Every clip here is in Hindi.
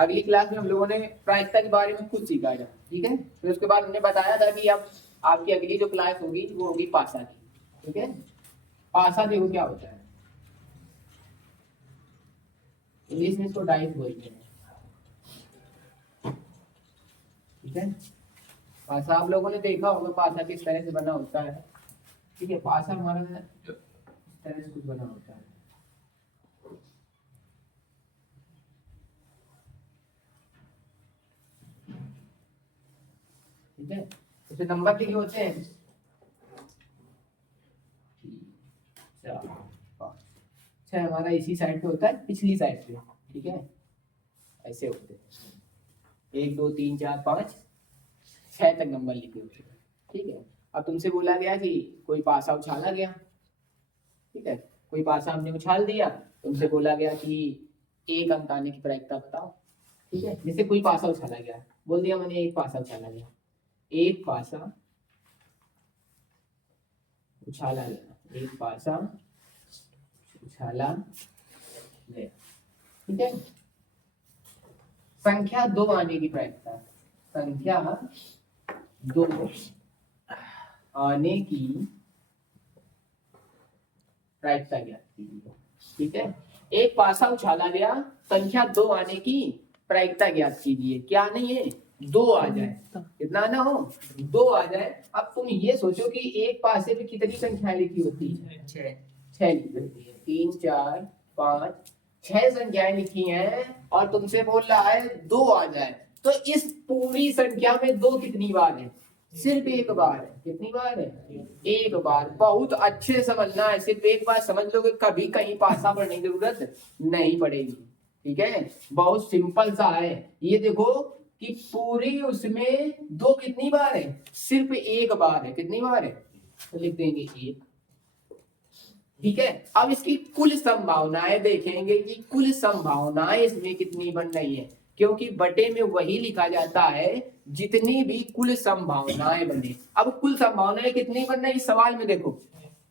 अगली क्लास में हम लोगों ने प्रायिकता के बारे में कुछ सीखा था, ठीक है। फिर उसके बाद हमने बताया था कि अब आपकी अगली जो क्लास होगी वो होगी पासा की, ठीक है। पासा देखो क्या होता है, इंग्लिश में इसको डाइस बोलते हैं, ठीक है। पासा आप लोगों ने देखा होगा पासा किस तरह से बना होता है, ठीक है। पासा हमारा इस तरह से कुछ बना होता है, ठीक है। उसमें नंबर लिखे होते हैं 4 5 6, हमारा इसी साइड पे होता है, पिछली साइड पे, ठीक है। ऐसे होते हैं 1 2 3 4 5 6 तक नंबर लिखे होते हैं, ठीक है। अब तुमसे बोला गया कि कोई पासा उछाला गया, ठीक है। कोई पासा हमने उछाल दिया, तुमसे बोला गया कि एक अंक आने की प्रायिकता बताओ, ठीक है। जैसे कोई पासा उछाला गया, बोल दिया मैंने एक पासा उछाला गया, एक पासा उछाला गया, एक पासा उछाला गया, ठीक है। संख्या 2 आने की प्रायिकता, संख्या 2 आने की प्रायिकता ज्ञात कीजिए, ठीक है। एक पासा उछाला गया, संख्या 2 आने की प्रायिकता ज्ञात कीजिए। क्या नहीं है, 2 आ जाए, कितना ना हो, 2 आ जाए। अब तुम ये सोचो कि एक पासे में कितनी संख्याएं लिखी होती है, 6 लिखी होती है, 3 4 5 6 संख्याएं लिखी हैं, और तुमसे बोल रहा है 2 आ जाए। तो इस पूरी संख्या में 2 कितनी बार है, सिर्फ एक बार है। कितनी बार है, एक बार। बहुत अच्छे समझना है, सिर्फ एक बार समझ लोगे, कभी कहीं पासा पढ़ने की जरूरत नहीं पड़ेगी, ठीक है। बहुत सिंपल सा है ये। देखो कि पूरी उसमें 2 कितनी बार है, सिर्फ एक बार है। कितनी बार है, तो लिख देंगे 1, ठीक है। अब इसकी कुल संभावनाएं देखेंगे कि कुल संभावनाएं इसमें कितनी बन रही है, क्योंकि बटे में वही लिखा जाता है जितनी भी कुल संभावनाएं बने। अब कुल संभावनाएं कितनी बन रही है सवाल में देखो,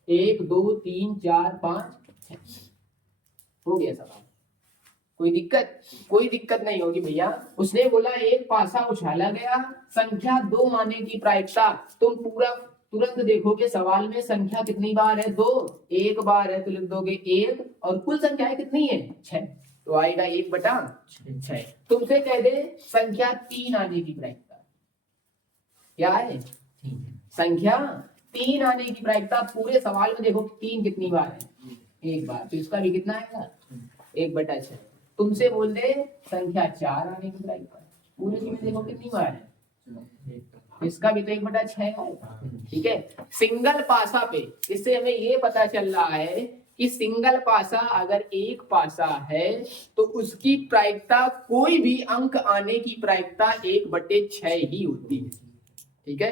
1 2 3 4 5 6 हो गया सवाल। कोई दिक्कत, कोई दिक्कत नहीं होगी भैया। उसने बोला एक पासा उछाला गया, संख्या 2 आने की प्रायिकता। तुम पूरा तुरंत देखोगे सवाल में संख्या कितनी बार है, 2, एक बार है, तो लिख दोगे 1, और कुल संख्याएं कितनी है, 6, तो आएगा 1/6। तुमसे कह दे संख्या 3 आने की प्रायिकता क्या है, संख्या 3 आने की प्रायिकता। पूरे सवाल में देखो 3 कितनी बार है, एक बार, तो इसका भी कितना आएगा, 1/6। तुमसे बोल दे संख्या 4 आने की प्रायिकता, पूरे में देखो कितनी बार है, इसका भी तो 1/6 आएगा, ठीक है। सिंगल पासा पे इससे हमें ये पता चल रहा है कि सिंगल पासा अगर एक पासा है तो उसकी प्रायिकता, कोई भी अंक आने की प्रायिकता 1/6 ही होती है, ठीक है।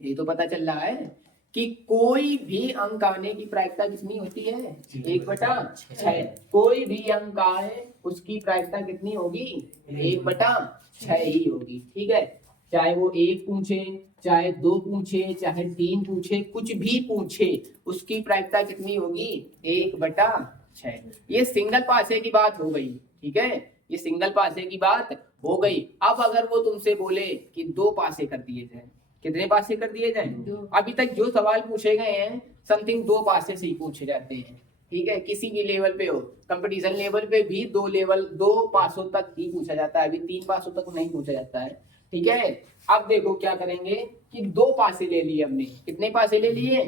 ये तो पता चल रहा है कि कोई भी अंक आने की प्रायिकता कितनी होती है, 1/6। कोई भी अंक आए उसकी प्रायिकता कितनी होगी, 1/6 ही होगी, ठीक है। चाहे वो 1 पूछे, चाहे 2 पूछे, चाहे 3 पूछे, कुछ भी पूछे, उसकी प्रायिकता कितनी होगी, 1/6। ये सिंगल पासे की बात हो गई, ठीक है। ये सिंगल पासे की बात हो गई। अब अगर वो तुमसे बोले कि 2 पासे कर दिए जाए, कितने पासे कर दिए जाए, अभी तक जो सवाल पूछे गए हैं समथिंग 2 पासे से ही पूछे जाते हैं, ठीक है। किसी भी लेवल पे हो, कंपटीशन लेवल पे भी 2 पासों तक ही पूछा जाता है, अभी 3 पासों तक नहीं पूछा जाता है, ठीक है। अब देखो क्या करेंगे कि 2 पासे ले लिए हमने, कितने पासे ले लिए,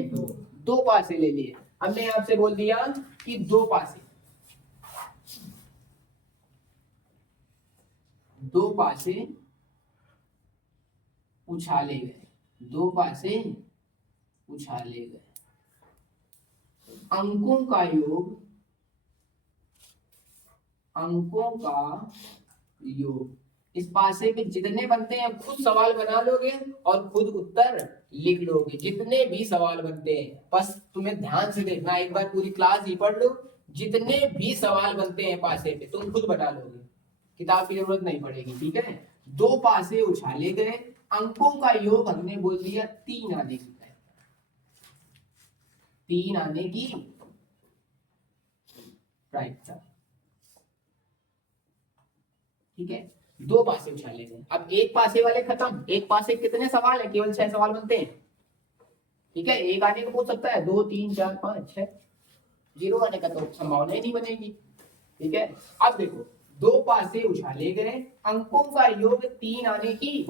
2 पासे ले लिए। हमने आपसे बोल दिया कि 2 पासे, 2 पासे उछाले गए, 2 पासे उछाले गए, अंकों का योग, अंकों का योग। इस पासे में जितने बनते हैं खुद सवाल बना लोगे और खुद उत्तर लिख लोगे, जितने भी सवाल बनते हैं। बस तुम्हें ध्यान से देखना, एक बार पूरी क्लास ही पढ़ लो, जितने भी सवाल बनते हैं पासे पे तुम खुद बता लोगे, किताब की जरूरत नहीं पड़ेगी, ठीक है। 2 पासे उछाले गए, अंकों का योग हमने बोल दिया 3 आने की, 3 आने की प्रायिकता, ठीक है, 2 पासे उछाले गए। अब एक पासे वाले खत्म, एक पासे कितने सवाल है, केवल 6 सवाल बनते हैं। ठीक है, एक आने को पूछ सकता है, 2 3 4 5 6, 0 आने का तो संभावना ही नहीं बनेगी। ठीक है, अब देखो 2 पासे उछाले गए, अंकों का योग 3 आने की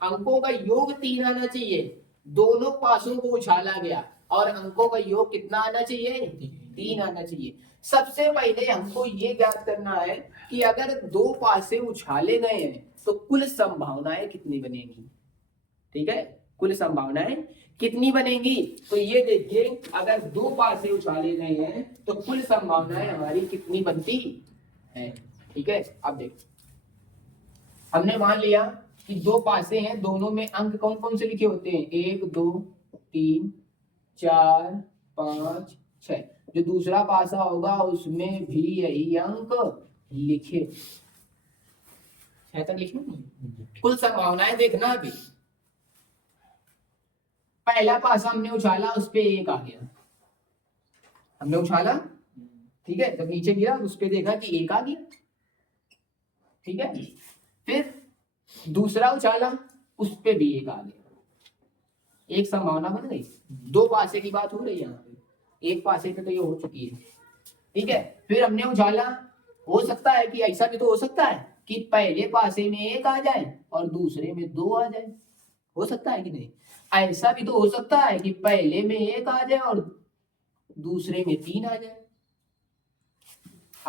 अंकों का योग 3 आना चाहिए। दोनों पासों को उछाला गया और अंकों का योग कितना आना चाहिए, 3 आना चाहिए। सबसे पहले हमको ये ज्ञात करना है कि अगर 2 पासे उछाले गए हैं तो कुल संभावनाएं कितनी बनेंगी। ठीक है, कुल संभावनाएं कितनी बनेंगी, तो ये देखिए अगर 2 पासे उछाले गए हैं तो कुल संभावनाएं हमारी कितनी बनती है। ठीक है, अब देखो हमने मान लिया कि 2 पासे हैं, दोनों में अंक कौन कौन से लिखे होते हैं, 1 2 3 4 5 6। जो दूसरा पासा होगा उसमें भी यही अंक लिखे, 6 तक लिखना। कुल संभावनाएं देखना, अभी पहला पासा हमने उछाला उस पे 1 आ गया, हमने उछाला, ठीक है, जब नीचे गिरा उस पे देखा कि 1 आ गया। ठीक है, फिर दूसरा उछाला उस पे भी 1 आ गया, एक संभावना बन गई। 2 पासे की बात हो रही है यहाँ पे, एक पासे पे तो ये हो चुकी है। ठीक है, फिर हमने उछाला, हो सकता है कि ऐसा भी तो हो सकता है कि पहले पासे में 1 आ जाए और दूसरे में 2 आ जाए, हो सकता है कि नहीं। ऐसा भी तो हो सकता है कि पहले में 1 आ जाए और दूसरे में 3 आ जाए।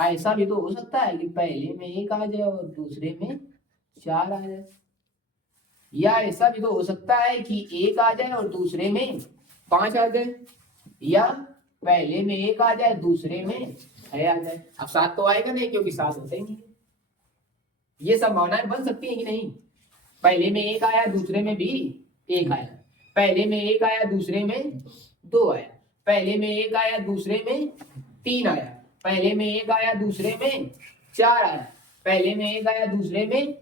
ऐसा भी तो हो सकता है कि पहले में 1 आ जाए और दूसरे में 4 आ जाए। या ऐसा भी तो हो सकता है कि 1 आ जाए और दूसरे में 5 आ जाए, या पहले में 1 आ जाए दूसरे में 6 आ जाए। अब 7 तो आएगा नहीं क्योंकि 7 होते ही नहीं। ये संभावनाएं बन सकती है कि नहीं, पहले में 1 आया दूसरे में भी 1 आया, पहले में 1 आया दूसरे में 2 आया, पहले में 1 आया दूसरे में 3 आया, पहले में 1 आया दूसरे में 4 आया, पहले में 1 आया दूसरे में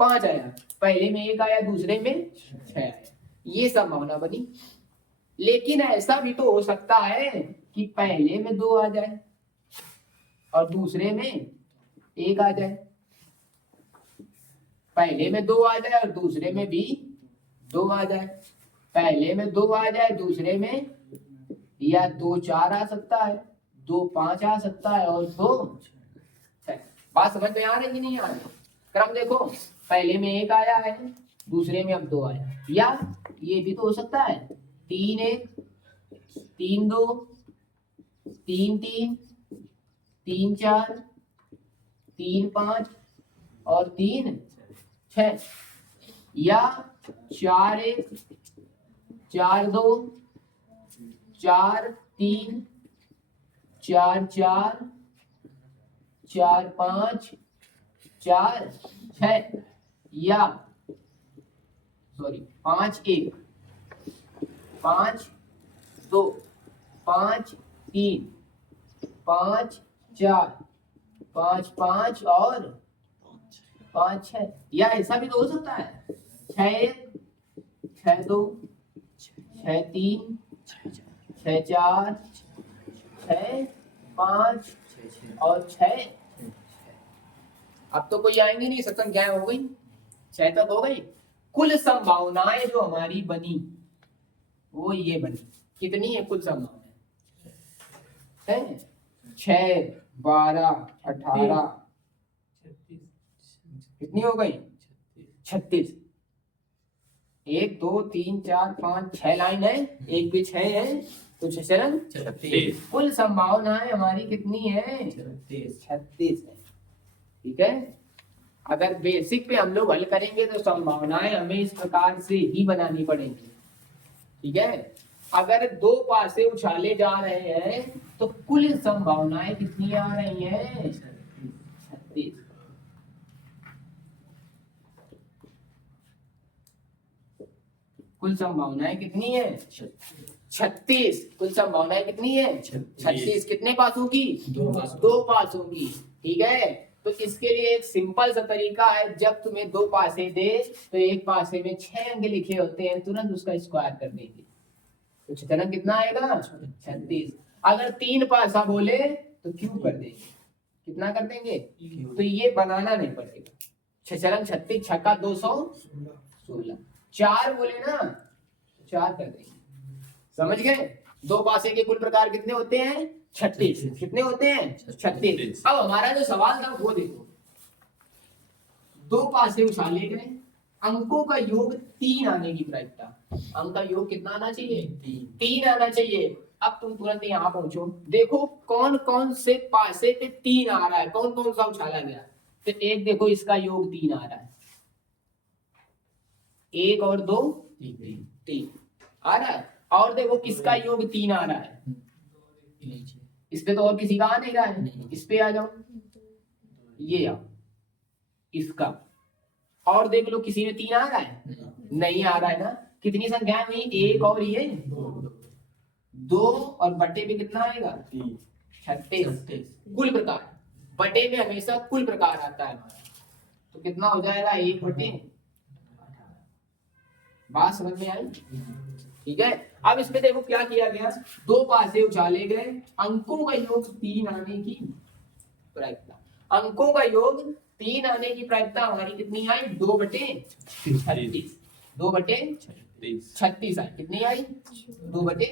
5 आया, पहले में 1 आया दूसरे में 6 आया। ये संभावना बनी। लेकिन ऐसा भी तो हो सकता है कि पहले में 2 आ जाए और दूसरे में 1 आ जाए, पहले में 2 आ जाए और दूसरे में भी 2 आ जाए, पहले में 2 आ जाए दूसरे में या 2 4 आ सकता है, 2 5 आ सकता है और 2 6। बात समझ में आ रही कि नहीं आ रही। क्रम देखो, पहले में 1 आया है दूसरे में अब 2 आया, या ये भी तो हो सकता है 3 1 3 2 3 3 3 4 3 5 और 3 6, या 4 1 4 2 4 3 4 4 4 5 4 6, या 5 1 5 2 5 3 5 4 5 5 और 5 6। या ऐसा भी तो हो सकता है 6 6 2 6 3 6 4 6 5 और 6। अब तो कोई आएंगे नहीं, सत्संग क्या हो गई, 6 तक हो गई। कुल संभावनाएं जो हमारी बनी वो ये बनी, कितनी है कुल संभावनाएं, 6 12 18 कितनी हो गई, 36। 1 2 3 4 5 6 लाइन है, एक भी 6 है तो 6 चरण 36। कुल संभावनाएं हमारी कितनी है, 36 है। ठीक है, अगर बेसिक पे हम लोग हल करेंगे तो संभावनाएं हमें इस प्रकार से ही बनानी पड़ेंगी। ठीक है, अगर 2 पासे उछाले जा रहे हैं तो कुल संभावनाएं कितनी आ रही हैं, 36। कुल संभावनाएं कितनी है, 36। कुल संभावनाएं कितनी है, 36। कितने पासों की, 2 पासों की। ठीक है, तो इसके लिए एक सिंपल सा तरीका है, जब तुम्हें 2 पासे दे तो एक पासे में 6 अंक लिखे होते हैं, तुरंत उसका स्क्वायर कर देंगे तो चरण कितना आएगा, 36। अगर 3 पासा बोले तो क्यूब कर देंगे, कितना कर देंगे, तो ये बनाना नहीं पड़ेगा। 6 चरण 36, छक्का 216, 4 बोले ना, 4 कर देंगे। समझ गए? दो पासे के कुल प्रकार कितने होते हैं, 36। कितने होते हैं, 36। अब हमारा जो सवाल था वो देखो, दो पासे उछाले गए, अंकों का योग 3 आने की प्रायिकता। अंक का योग कितना आना चाहिए, 3 आना चाहिए। अब तुम तुरंत यहाँ पहुंचो, देखो कौन कौन से पासे पे 3 आ रहा है, कौन कौन सा उछाला गया। तो एक देखो इसका योग 3 आ रहा है, 1 और 2 3 आ रहा है। और देखो किसका योग 3 आ रहा है, इस पे तो और किसी का आ नहीं रहा है, इस पे आ जाओ, ये आओ इसका। और देख लो किसी में 3 आ रहा है, नहीं आ रहा है ना। कितनी संख्या हुई, 1 और ये 2 और बटे पे कितना आएगा, 36। कुल प्रकार, बटे में हमेशा कुल प्रकार आता है हमारा, तो कितना हो जाएगा 1 बटे। बात समझ में आई? ठीक है। अब इसमें देखो क्या किया गया, दो पासे उछाले गए, अंकों का योग 3 आने की प्रायिकता। अंकों का योग 3 आने की प्रायिकता हमारी कितनी आई, 2 बटे 36। 2 बटे 36 आई, कितनी आई, 2 बटे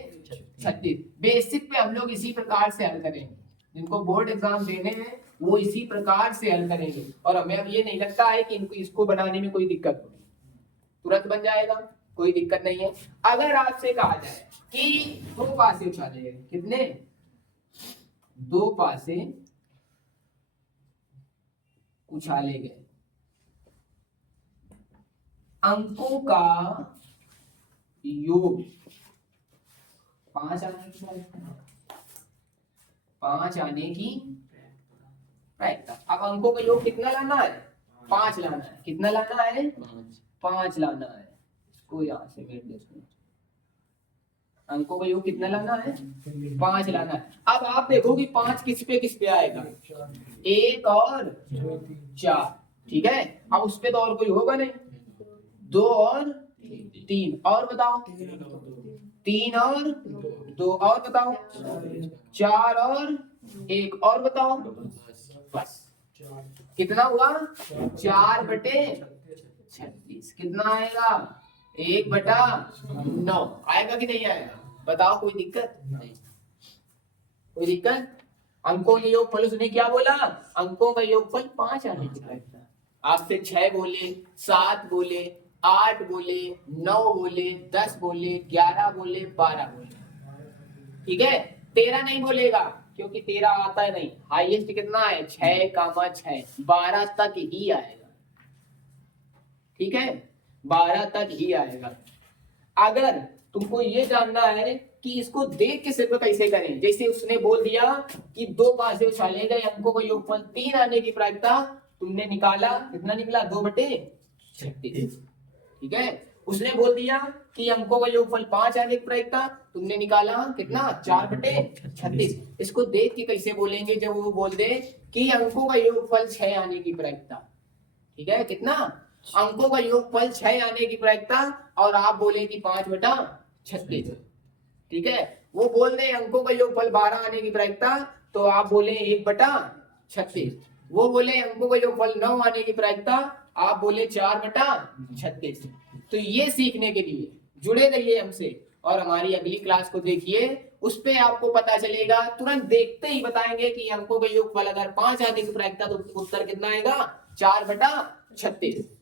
36। बेसिक पे हम लोग इसी प्रकार से हल करेंगे, जिनको बोर्ड एग्जाम देने हैं वो इसी प्रकार से हल करेंगे। और हमें अब ये नहीं लगता है कि इनको इसको बनाने में कोई दिक्कत होगी, तुरंत बन जाएगा, कोई दिक्कत नहीं है। अगर आपसे कहा जाए कि दो पासे उछाले गए, कितने, 2 पासे उछाले गए, अंकों का योग 5 आने की प्रायिकता, 5 आने की प्रायिकता। अब अंकों का योग कितना लाना है, 5 लाना है। कितना लाना है, 5 लाना है। इसको यहां से मेरे देखो, अंकों का योग कितना लाना है, 5 लाना है। अब आप देखो कि 5 किस पे आएगा, 1 और 4, ठीक है। अब उस पे तो और कोई होगा नहीं, 2 और 3, और बताओ 3 और 2, और बताओ 4 और 1, और बताओ, बस कितना हुआ, 4 बटे 36। कितना आएगा, 1 बटा 9 आएगा कि नहीं आएगा, बताओ, कोई दिक्कत नहीं, कोई दिक्कत। अंकों के योगफल उसने क्या बोला, अंकों का योगफल 5 आने की प्रायिकता। आपसे 6 बोले, 7 बोले, 8 बोले, 9 बोले, 10 बोले, 11 बोले, 12 बोले, ठीक है। 13 नहीं बोलेगा क्योंकि 13 आता है नहीं, हाईएस्ट कितना है, 6,6, 12 तक ही आएगा, ठीक है, 12 तक ही आएगा। अगर तुमको ये जानना है कि इसको देख के सिर्फ कैसे करें, जैसे उसने बोल दिया कि 2 पासे उछाले गए, अंकों का योगफल 3 आने की प्रायिकता, तुमने निकाला, कितना निकला, 2 बटे 36, ठीक है। उसने बोल दिया कि अंकों का योगफल 5 आने की प्रायिकता, तुमने निकाला कितना, 4 बटे 36। इसको देख के कैसे बोलेंगे, जब वो बोल दे कि अंकों का योगफल 6 आने की प्रायिकता, ठीक है, कितना, अंकों का योगफल 6 आने की प्रायिकता, और आप बोले कि 5 बटा 36, ठीक है। वो बोल दे अंकों का योगफल 12 आने की प्रायिकता, तो आप बोले 1 बटा 36। वो बोले अंकों का योगफल 9 आने की प्रायिकता, आप बोले 4 बटा 36। तो ये सीखने के लिए जुड़े रहिए हमसे, और हमारी अगली क्लास को देखिए, उस पे आपको पता चलेगा, तुरंत देखते ही बताएंगे कि अंकों का योगफल अगर 5 आने की प्रायिकता तो उत्तर कितना आएगा, 4 बटा 36।